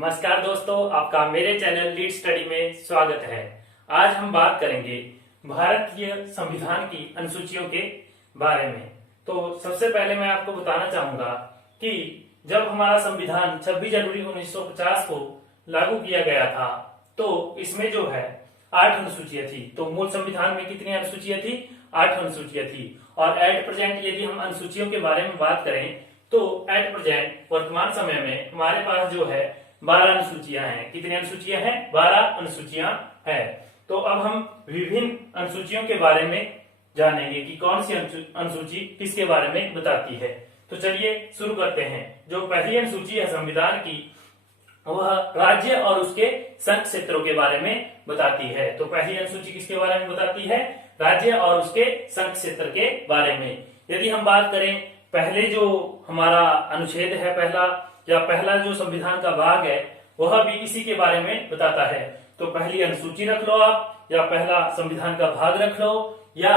नमस्कार दोस्तों, आपका मेरे चैनल लीड स्टडी में स्वागत है। आज हम बात करेंगे भारतीय संविधान की अनुसूचियों के बारे में। तो सबसे पहले मैं आपको बताना चाहूंगा कि जब हमारा संविधान 26 जनवरी 1950 को लागू किया गया था तो इसमें जो है 8 अनुसूचियां थी। तो मूल संविधान में कितनी अनुसूचियां थी? 8 अनुसूचियां थी। और एट प्रेजेंट यदि हम अनुसूचियों के बारे में बात करें तो एट प्रेजेंट वर्तमान समय में हमारे पास जो है 12 अनुसूचियां हैं। कितनी अनुसूचियां हैं? 12 अनुसूचियां हैं। तो अब हम विभिन्न अनुसूचियों के बारे में जानेंगे कि कौन सी अनुसूची किसके बारे में बताती है। तो चलिए शुरू करते हैं। जो पहली अनुसूची है संविधान की, वह राज्य और उसके संघ क्षेत्रों के बारे में बताती है। तो पहली अनुसूची किसके बारे में बताती है? राज्य और उसके संघ क्षेत्र के बारे में। यदि हम बात करें, पहले जो हमारा अनुच्छेद है पहला जो संविधान का भाग है, वह भी इसी के बारे में बताता है। तो पहली अनुसूची रख लो आप, या पहला संविधान का भाग रख लो, या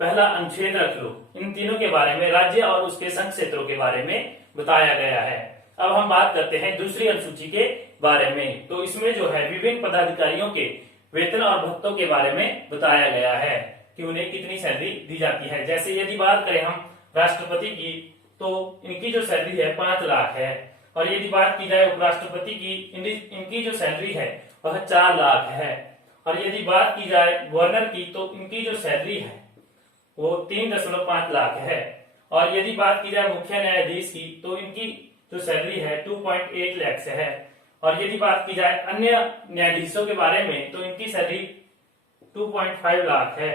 पहला अनुच्छेद रख लो। इन तीनों के बारे में, राज्य और उसके संघ क्षेत्रों के बारे में बताया गया है। अब हम बात करते हैं दूसरी अनुसूची के बारे में। तो इसमें जो है विभिन्न पदाधिकारियों के वेतन और भत्तों के बारे में बताया गया है कि उन्हें कितनी सैलरी दी जाती है। जैसे यदि बात करें हम राष्ट्रपति की, तो इनकी जो सैलरी है 5 लाख है। और यदि बात की जाए उपराष्ट्रपति की, इनकी जो सैलरी है वह 4 लाख है। और यदि बात की जाए गवर्नर की, तो इनकी जो सैलरी है वो 3.5 लाख है। और यदि बात की जाए मुख्य न्यायाधीश की, तो इनकी जो सैलरी है 2.8 लाख से है। और यदि बात की जाए अन्य न्यायाधीशों के बारे में, तो इनकी सैलरी 2.5 लाख है।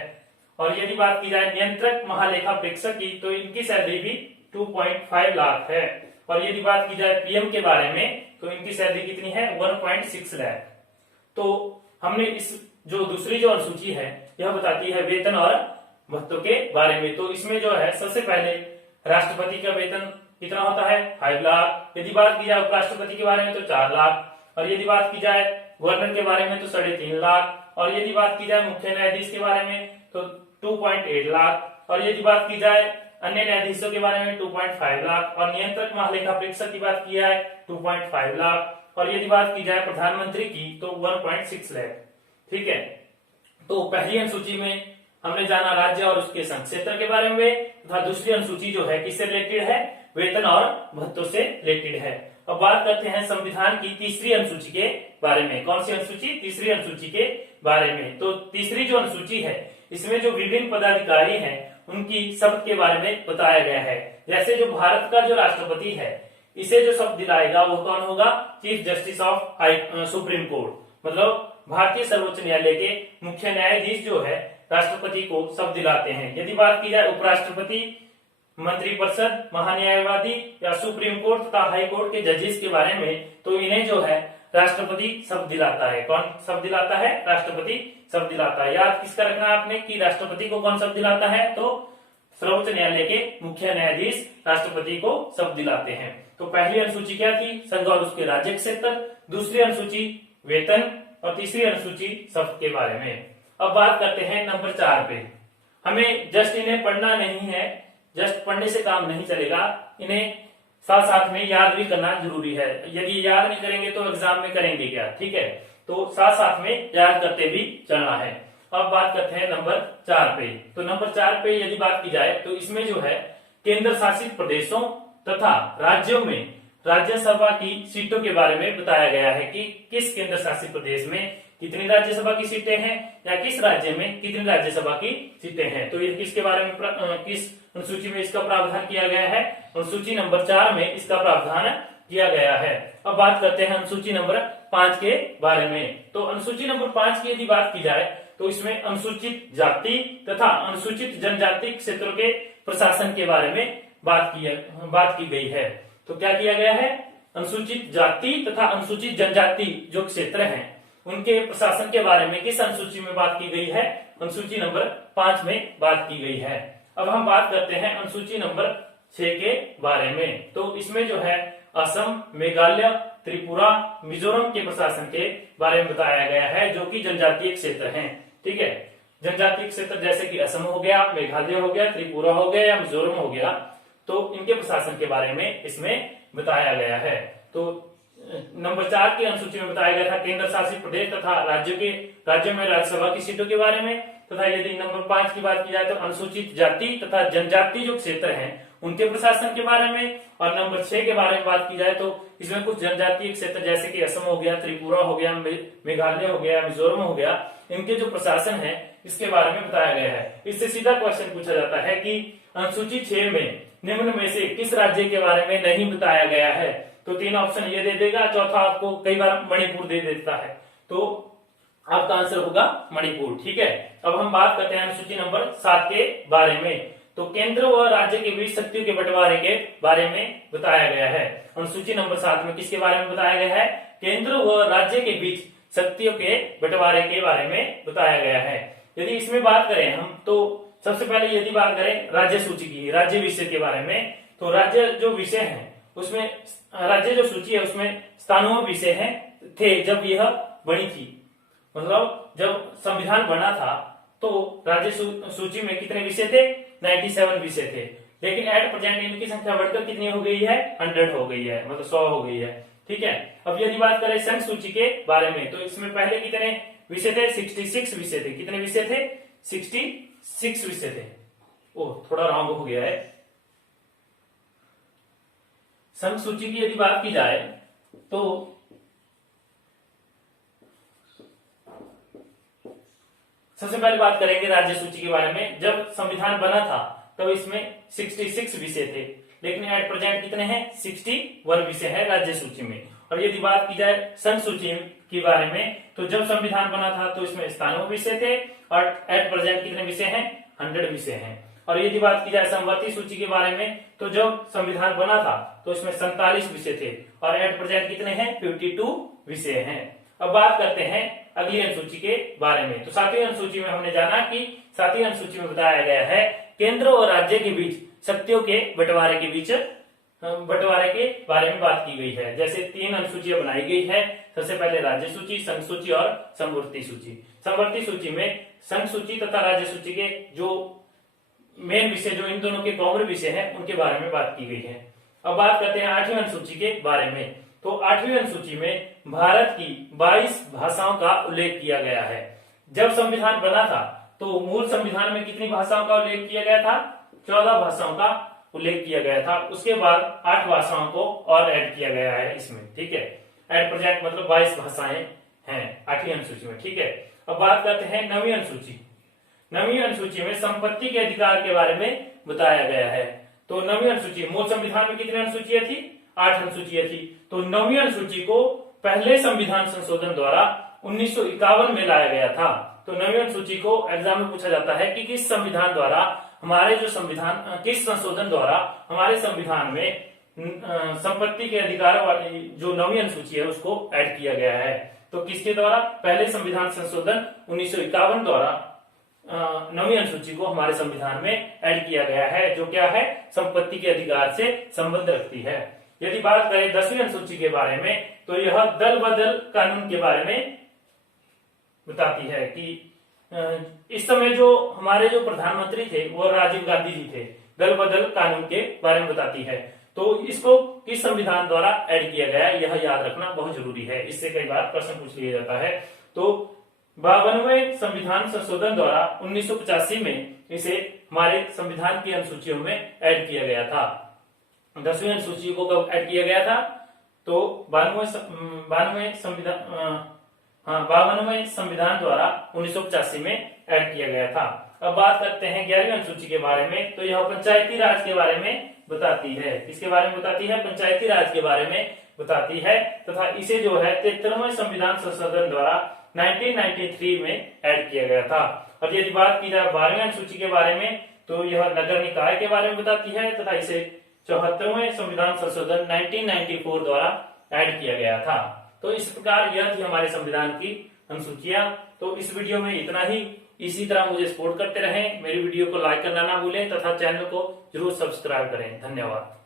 और यदि बात की जाए नियंत्रक महालेखा परीक्षक की, तो इनकी सैलरी भी 2.5 लाख है। और यदि बात की जाए पीएम के बारे में, तो इनकी सैलरी कितनी है? 1.6 लाख। तो हमने इस जो दूसरी जो अनुसूची है, यह बताती है वेतन और भत्तों के बारे में। तो इसमें जो है सबसे पहले राष्ट्रपति का वेतन कितना होता है? 5 लाख। यदि बात की जाए उपराष्ट्रपति के बारे में, तो 4 लाख। और यदि बात की जाए गवर्नर के बारे में, तो 3.5 लाख। और यदि बात की जाए मुख्य न्यायाधीश के बारे में, तो 2.8 लाख। और यदि बात की जाए अन्य न्यायाधीशों के बारे में 2.5 लाख। और नियंत्रक महालेखा परीक्षक की बात की जाए 2.5 लाख। और यदि बात की जाए प्रधानमंत्री की, तो 1.6 लाख। ठीक है। तो पहली अनुसूची में हमने जाना राज्य और उसके संघ क्षेत्र के बारे में, तथा दूसरी अनुसूची जो है किससे रिलेटेड है? वेतन और भत्तों से रिलेटेड है। अब बात करते हैं संविधान की तीसरी अनुसूची के बारे में। कौन सी अनुसूची? तीसरी अनुसूची के बारे में। तो तीसरी जो अनुसूची है, इसमें जो विभिन्न पदाधिकारी हैं उनकी शपथ के बारे में बताया गया है। जैसे जो भारत का जो राष्ट्रपति है, इसे जो शपथ दिलाएगा वो कौन होगा? Chief justice of supreme court, मतलब भारतीय सर्वोच्च न्यायालय के मुख्य न्यायाधीश जो है राष्ट्रपति को शपथ दिलाते हैं। यदि बात की जाए उपराष्ट्रपति, मंत्रिपरिषद, महान्यायवादी या सुप्रीम कोर्ट तथा हाई कोर्ट के जजेस के बारे में, तो इन्हें जो है राष्ट्रपति शपथ दिलाता है। कौन शपथ दिलाता है? राष्ट्रपति शपथ दिलाता है। याद किसका रखना है आपने कि राष्ट्रपति को कौन शपथ दिलाता है? तो सर्वोच्च न्यायालय के मुख्य न्यायाधीश राष्ट्रपति को शपथ दिलाते हैं। तो पहली अनुसूची क्या थी? संघ और उसके राज्य क्षेत्र। दूसरी अनुसूची वेतन। और तीसरी अनुसूची शपथ के बारे में। अब बात करते हैं नंबर 4 पे। हमें जस्ट इन्हें पढ़ना नहीं है, जस्ट पढ़ने से काम नहीं चलेगा, इन्हें साथ साथ में याद भी करना जरूरी है। यदि याद नहीं करेंगे तो एग्जाम में करेंगे क्या? ठीक है। तो साथ साथ में याद करते भी चलना है। अब बात करते हैं नंबर 4 पे। तो नंबर 4 पे यदि बात की जाए, तो इसमें जो है केंद्र शासित प्रदेशों तथा राज्यों में राज्यसभा की सीटों के बारे में बताया गया है कि किस केंद्र शासित प्रदेश में कितनी राज्यसभा की सीटें हैं, या किस राज्य में कितनी राज्यसभा की सीटें हैं। तो ये किसके बारे में किस अनुसूची में इसका प्रावधान किया गया है? अनुसूची नंबर 4 में इसका प्रावधान किया गया है। अब बात करते हैं अनुसूची नंबर 5 के बारे में। तो अनुसूची नंबर 5 की यदि बात की जाए, तो इसमें अनुसूचित जाति तथा अनुसूचित जनजाति क्षेत्रों के प्रशासन के बारे में बात की गई है। तो क्या किया गया है? अनुसूचित जाति तथा अनुसूचित जनजाति जो क्षेत्र हैं, उनके प्रशासन के बारे में किस अनुसूची में बात की गई है? अनुसूची नंबर 5 में बात की गई है। अब हम बात करते हैं अनुसूची नंबर 6 के बारे में। तो इसमें जो है असम, मेघालय, त्रिपुरा, मिजोरम के प्रशासन के बारे में बताया गया है, जो कि जनजातीय क्षेत्र हैं। ठीक है। जनजातीय क्षेत्र जैसे कि असम हो गया, मेघालय हो गया, त्रिपुरा हो गया या मिजोरम हो गया, तो इनके प्रशासन के बारे में इसमें बताया गया है। तो नंबर 4 की अनुसूची में बताया गया था केंद्र शासित प्रदेश तथा राज्यों में राज्यसभा की सीटों के बारे में। तथा यदि नंबर 5 की बात की जाए तो अनुसूचित जाति तथा जनजाति जो क्षेत्र हैं उनके प्रशासन के बारे में। और नंबर 6 के बारे में बात की जाए तो इसमें कुछ जनजातीय क्षेत्र जैसे कि असम हो गया, त्रिपुरा हो गया, मेघालय हो गया, मिजोरम हो गया, इनके जो प्रशासन है इसके बारे में बताया गया है। इससे सीधा क्वेश्चन पूछा जाता है कि अनुसूची 6 में निम्न में से किस राज्य के बारे में नहीं बताया गया है। तो 3 ऑप्शन ये दे देगा, चौथा आपको कई बार मणिपुर दे देता है, तो आपका आंसर होगा मणिपुर। ठीक है, अब हम बात करते हैं अनुसूची नंबर 7 के बारे में। तो केंद्र व राज्य के बीच शक्तियों के बंटवारे के बारे में बताया गया है। अनुसूची नंबर 7 में किसके बारे में बताया गया है? केंद्र व राज्य के बीच शक्तियों के बंटवारे के बारे में बताया गया है। यदि इसमें बात करें हम तो सबसे पहले यदि बात करें राज्य सूची की, राज्य विषय के बारे में, तो राज्य जो विषय है उसमें राज्य जो सूची है उसमें स्थानों विषय है थे जब यह बनी थी। मतलब जब संविधान बना था तो राज्य सूची में कितने विषय थे? 97 विषय थे। लेकिन एट प्रेजेंट इनकी संख्या बढ़कर कितनी हो गई है? 100 हो गई है, मतलब 100 हो गई है। ठीक है, अब यदि बात करें संघ सूची के बारे में तो इसमें पहले कितने विषय थे? 66 विषय थे। कितने विषय थे? 66 विषय थे। ओह, थोड़ा रॉन्ग हो गया है। संघ सूची की यदि बात की जाए तो सबसे पहले बात करेंगे राज्य सूची के बारे में। जब संविधान बना था तब इसमें 66 विषय थे, लेकिन एट प्रेजेंट कितने हैं? 61 विषय है राज्य सूची में। और यदि बात की जाए संघ सूची के बारे में तो जब संविधान बना था तो इसमें 97 विषय थे और एट प्रेजेंट कितने विषय हैं? 100 विषय हैं। और यदि बात की जाए समवर्ती सूची के बारे में तो जब संविधान बना था तो इसमें 47 विषय थे और एट प्रेजेंट कितने हैं? 52 विषय हैं। अब बात करते हैं अगली अनुसूची के बारे में। तो 7वीं अनुसूची में हमने जाना कि 7वीं अनुसूची में बताया गया है केंद्र और राज्य के बीच शक्तियों के बंटवारे के बारे में बात की गई है। जैसे 3 अनुसूचियां बनाई गई है। सबसे पहले राज्य सूची, संघ सूची और समवर्ती सूची। समवर्ती सूची में संघ सूची तथा राज्य सूची के जो मेन विषय, जो इन दोनों के कॉमन विषय है, उनके बारे में बात की गई है। अब बात करते हैं 8वीं अनुसूची के बारे में। तो 8वीं अनुसूची में भारत की 22 भाषाओं का उल्लेख किया गया है। जब संविधान बना था तो मूल संविधान में कितनी भाषाओं का उल्लेख किया गया था? 14 भाषाओं का उल्लेख किया गया था। उसके बाद 8 भाषाओं को और ऐड किया गया है इसमें। ठीक है, एट प्रेजेंट मतलब 22 भाषाएं हैं 8वीं अनुसूची में। ठीक है, अब बात करते हैं 9वीं अनुसूची। 9वीं अनुसूची में संपत्ति के अधिकार के बारे में बताया गया है। तो 9वीं अनुसूची, मूल संविधान में कितनी अनुसूचियां थी? 8 अनुसूचियां थी। तो 9वीं अनुसूची को पहले संविधान संशोधन द्वारा 1951 में लाया गया था। तो 9वीं अनुसूची को एग्जाम में पूछा जाता है कि किस संविधान द्वारा किस संशोधन द्वारा हमारे संविधान में संपत्ति के अधिकार वाली जो 9वीं अनुसूची है उसको ऐड किया गया है। तो किसके द्वारा? पहले संविधान संशोधन 1951 द्वारा 9वीं अनुसूची को हमारे संविधान में ऐड किया गया है, जो क्या है? संपत्ति के अधिकार से संबंध रखती है। यदि बात करें 10वीं अनुसूची के बारे में तो यह दल बदल कानून के बारे में बताती है कि इस समय जो हमारे जो प्रधानमंत्री थे वो राजीव गांधी जी थे। दल बदल कानून के बारे में बताती है। तो इसको किस संविधान द्वारा ऐड किया गया यह याद रखना बहुत जरूरी है, इससे कई बार प्रश्न पूछ लिया जाता है। तो 52वें संविधान संशोधन द्वारा 1985 में इसे हमारे संविधान की अनुसूचियों में ऐड किया गया था। 10वीं अनुसूची को कब ऐड किया गया था? तो 52वें संविधान द्वारा 1985 में ऐड किया गया था। अब बात करते हैं 11वीं अनुसूची के बारे में। तो यह पंचायती राज के बारे में बताती है। किसके बारे में बताती है? पंचायती राज के बारे में बताती है। तथा इसे जो है 73वें संविधान संशोधन द्वारा 1993 में ऐड किया गया था। और यदि बात की जाए 12वीं अनुसूची के बारे में तो यह नगर निकाय के बारे में बताती है तथा इसे 74वें संविधान संशोधन 1994 द्वारा ऐड किया गया था। तो इस प्रकार यह थी हमारे संविधान की अनुसूचियां। तो इस वीडियो में इतना ही। इसी तरह मुझे सपोर्ट करते रहें। मेरी वीडियो को लाइक करना ना भूलें तथा चैनल को जरूर सब्सक्राइब करें। धन्यवाद।